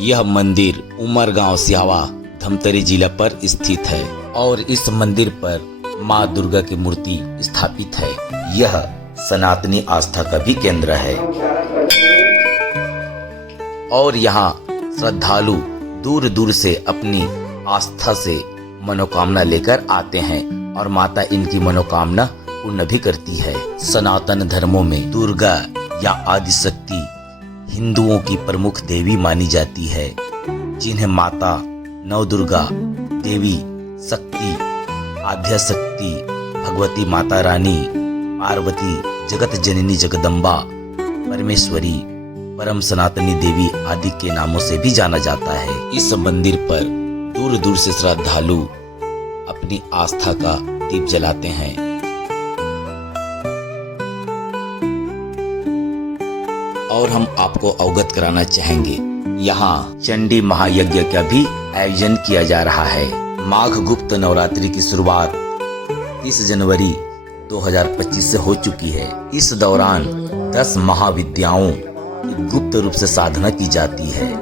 यह मंदिर उमरगांव सिहावा धमतरी जिला पर स्थित है और इस मंदिर पर माँ दुर्गा की मूर्ति स्थापित है। यह सनातनी आस्था का भी केंद्र है और यहाँ श्रद्धालु दूर दूर से अपनी आस्था से मनोकामना लेकर आते हैं और माता इनकी मनोकामना पूर्ण भी करती है। सनातन धर्मों में दुर्गा या आदिशक्ति हिंदुओं की प्रमुख देवी मानी जाती है, जिन्हें माता नवदुर्गा देवी, शक्ति, आद्या शक्ति, भगवती माता रानी, पार्वती, जगत जननी जगदम्बा, परमेश्वरी, परम सनातनी देवी आदि के नामों से भी जाना जाता है। इस मंदिर पर दूर दूर से श्रद्धालु अपनी आस्था का दीप जलाते हैं। और हम आपको अवगत कराना चाहेंगे, यहाँ चंडी महायज्ञ का भी आयोजन किया जा रहा है। माघ गुप्त नवरात्रि की शुरुआत 30 जनवरी 2025 से हो चुकी है। इस दौरान 10 महाविद्याओं की गुप्त रूप से साधना की जाती है।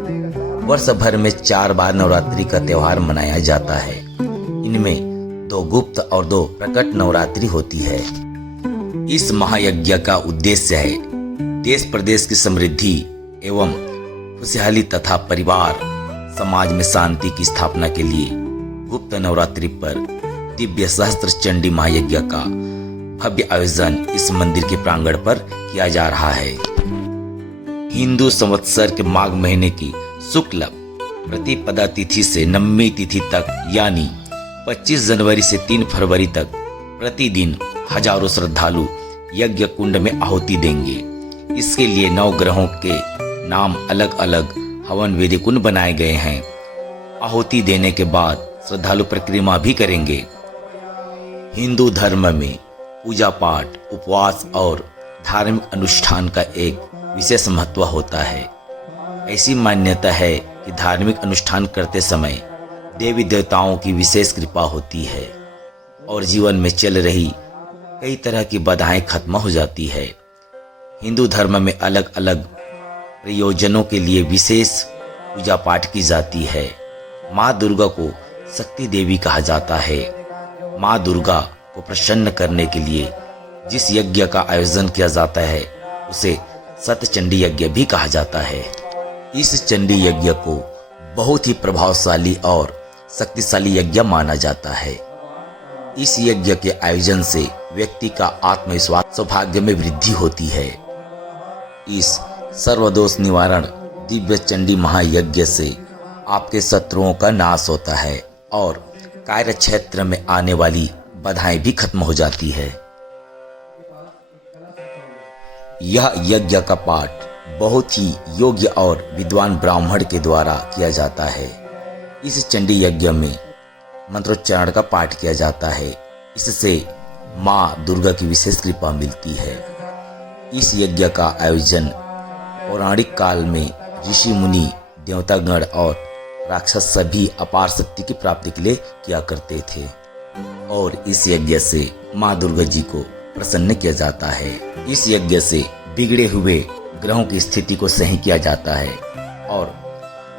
वर्ष भर में 4 बार नवरात्रि का त्योहार मनाया जाता है। इनमें 2 गुप्त और 2 प्रकट नवरात्रि होती है। इस महायज्ञ का उद्देश्य है देश प्रदेश की समृद्धि एवं खुशहाली तथा परिवार समाज में शांति की स्थापना के लिए गुप्त नवरात्रि पर दिव्य सहस्त्र चंडी महायज्ञ का भव्य आयोजन इस मंदिर के प्रांगण पर किया जा रहा है। हिंदू संवत्सर के माघ महीने की शुक्ल प्रतिपदा तिथि से नवमी तिथि तक यानी 25 जनवरी से 3 फरवरी तक प्रतिदिन हजारों श्रद्धालु यज्ञ कुंड में आहुति देंगे। इसके लिए 9 ग्रहों के नाम अलग अलग हवन वेदी कुंड बनाए गए हैं। आहुति देने के बाद श्रद्धालु परिक्रमा भी करेंगे। हिंदू धर्म में पूजा पाठ, उपवास और धार्मिक अनुष्ठान का एक विशेष महत्व होता है। ऐसी मान्यता है कि धार्मिक अनुष्ठान करते समय देवी देवताओं की विशेष कृपा होती है और जीवन में चल रही कई तरह की बाधाएं खत्म हो जाती है। हिंदू धर्म में अलग अलग प्रयोजनों के लिए विशेष पूजा पाठ की जाती है। माँ दुर्गा को शक्ति देवी कहा जाता है। माँ दुर्गा को प्रसन्न करने के लिए जिस यज्ञ का आयोजन किया जाता है उसे सतचंडी यज्ञ भी कहा जाता है। इस चंडी यज्ञ को बहुत ही प्रभावशाली और शक्तिशाली यज्ञ माना जाता है। इस यज्ञ के आयोजन से व्यक्ति का आत्मविश्वास, सौभाग्य में वृद्धि होती है। इस सर्वदोष निवारण दिव्य चंडी महायज्ञ से आपके शत्रुओं का नाश होता है और कार्य क्षेत्र में आने वाली बाधाएं भी खत्म हो जाती है। यह यज्ञ का पाठ बहुत ही योग्य और विद्वान ब्राह्मण के द्वारा किया जाता है। इस चंडी यज्ञ में मंत्रोच्चारण का पाठ किया जाता है। इससे माँ दुर्गा की विशेष कृपा मिलती है। इस यज्ञ का आयोजन पौराणिक काल में ऋषि मुनि, देवतागण और राक्षस सभी अपार शक्ति की प्राप्ति के लिए किया करते थे और इस यज्ञ से माँ दुर्गा जी को प्रसन्न किया जाता है। इस यज्ञ से बिगड़े हुए ग्रहों की स्थिति को सही किया जाता है और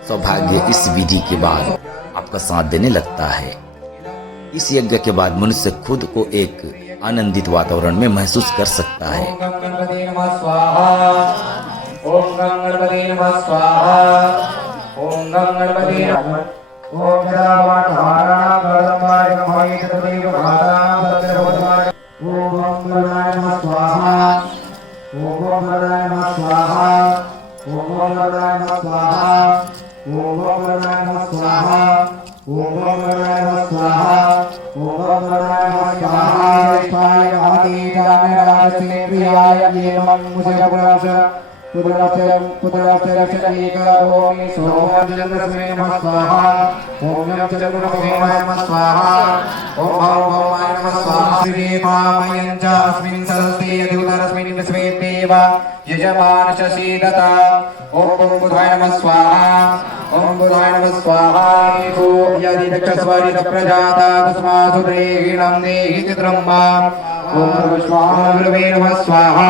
सौभाग्य इस विधि के बाद आपका साथ देने लगता है। इस यज्ञ के बाद मनुष्य खुद को एक आनंदित वातावरण में महसूस कर सकता है। ओम गणपते नमः स्वाहा। ओम गणपते नमः स्वाहा। ओम गणपते नमः। ओम जरावाणहारणा गणपते नमः तदेव भातानां तत्रवतमाय। ओम गणपते नमः स्वाहा। ओम गणपते नमः स्वाहा। ओम गणपते नमः स्वाहा। ओम गणपते नमः स्वाहा। ओम गणपते नमः स्वाहा। ओम गणपते नमः स्वाहा। स्वाय आदित्याय प्रियाय येमं मुझेपुरश पुत्ररक्षणीकरोमि सोमं चन्द्रस्मै नमः स्वाहा। ओम चन्द्रस्मै नमः स्वाहा। ओम भौमाय नमः स्वाहा। श्रीपामयं च अस्मिन् सरस्ते यदुदरस्मिन् विश्वे देव यजमानश्च सीदता। ओम बुधाय नमः स्वाहा। ओम बुधाय नमः स्वाहा। यदि दक्षस्वरित प्रजाता तस्मात् प्रेहिणं देहि ब्रह्मा। ओम स्वाहा गुरवे नमः स्वाहा।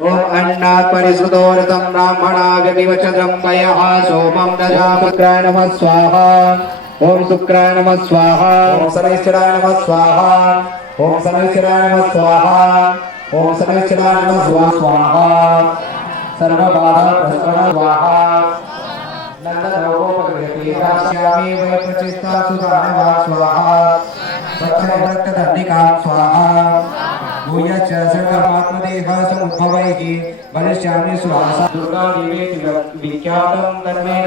ॐ अन्नात् परिश्रुतोरतं ब्राह्मणाय विवचनं वयः सोमं ददामि शुक्राय नमः स्वाहा ॐ शुक्राय नमः स्वाहा ॐ शनैश्चराय नमः स्वाहा ॐ शनैश्चराय नमः स्वाहा ॐ शनैश्चराय नमः स्वाहा सर्वबाधा प्रसन्न स्वाहा नन्दनोपगृहते राश्यामि वै प्रचिष्टा सुधानवा स्वाहा स्वच्छरक्तदण्डिकां स्वाहा भूयश्च सर्वमात्मदेहः समुद्भवैः वरिष्यामि स्वाहा दुर्गा देवी विख्यातं तन्मे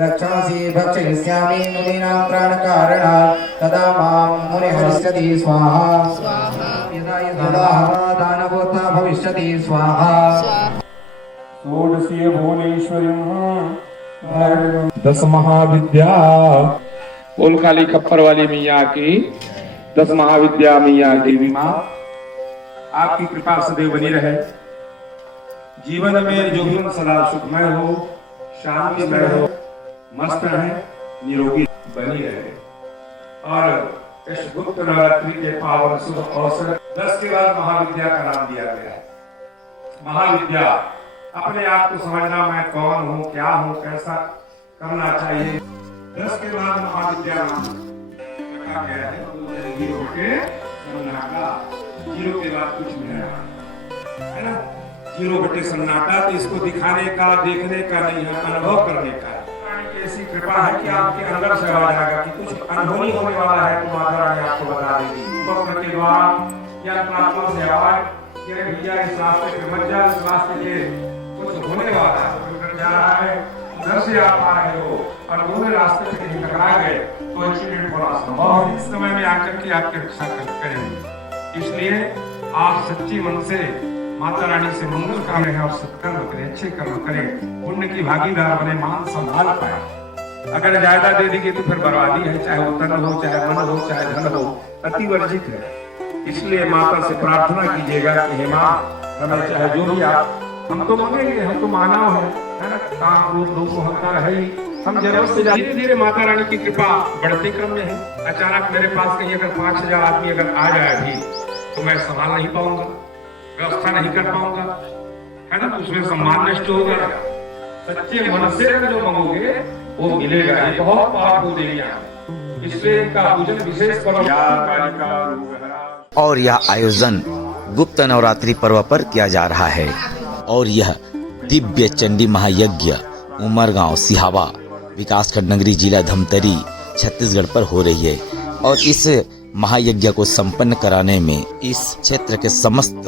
रक्षांसि भक्षयिष्यामि मुनीनां प्राणकारणा तदा मां मुनिहरिष्यति स्वाहा यदा दानवोत्था भविष्यति स्वाहा षोडशीय भुवनेश्वरी 10 महाविद्या बोल काली खप्पर वाली मैया की 10 महाविद्या मैया देवी माँ आपकी कृपा सदैव बनी रहे। जीवन में जो भी सदा सुखमय हो, शांतिमय हो, मस्त रहे, निरोगी बनी रहे। और इस गुप्त नवरात्रि के पावन शुभ अवसर 10 के बाद महाविद्या का नाम दिया गया है। महाविद्या अपने आप को समझना, मैं कौन हूँ, क्या हूँ, कैसा करना चाहिए। 10 के बाद महाविद्या रखा गया है। जीरो के सन्नाटा, जीरो के बाद कुछ नहीं है ना। 0 बटे सन्नाटा तो इसको दिखाने का, देखने का नहीं है, अनुभव करने का है। ऐसी कृपा है कि आपके अंदर से आ जाएगा कि कुछ अनहोनी होने वाला है तो माता रानी आपको बता देगी। स्वप्न के द्वारा या प्रार्थना से आवाज ये भैया इस रास्ते पे मत जा, इस रास्ते पे कुछ होने वाला है, तो जा रहा है, उधर से आप आ रहे हो और दोनों रास्ते पे कहीं टकरा गए तो एक्सीडेंट होना संभव है। इस समय में आकर के आपकी रक्षा करेंगे। इसलिए आप सच्ची मन से माता रानी से मंगल करें और सत्कर्म करें, अच्छे कर्म करें, पुण्य की भागीदार बने, मान संभाल पाए। अगर ज्यादा दे देंगे तो फिर बर्बादी है, चाहे वो तन हो, चाहे मन हो, चाहे धन हो, अति वर्जित है। इसलिए माता से प्रार्थना कीजिएगा कि हे माँ हमें चाहे जो भी आप, हम तो मांगेंगे, हम तो मानव है ना, काम रूप रूप होता है ही, हम जरूरत से धीरे धीरे माता रानी की कृपा बढ़ते क्रम में है। अचानक मेरे पास कहीं अगर 5000 आदमी अगर आ जाए भी तो मैं संभाल नहीं पाऊंगा, व्यवस्था नहीं कर पाऊंगा, है ना, उसमें सम्मान नष्ट हो जाएगा। सच्चे मन से जो मांगोगे वो मिलेगा। ये बहुत पावरफुल देवियां हैं, इसलिए इनका पूजन विशेष करो। और यह आयोजन गुप्त नवरात्रि पर्व पर किया जा रहा है और यह दिव्य चंडी महायज्ञ उमरगांव सिहावा विकासखंड नगरी जिला धमतरी छत्तीसगढ़ पर हो रही है। और इस महायज्ञ को संपन्न कराने में इस क्षेत्र के समस्त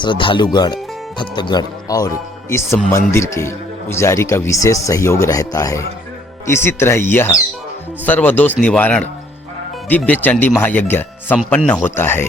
श्रद्धालुगण, भक्तगण और इस मंदिर के पुजारी का विशेष सहयोग रहता है। इसी तरह यह सर्वदोष निवारण दिव्य चंडी महायज्ञ संपन्न होता है।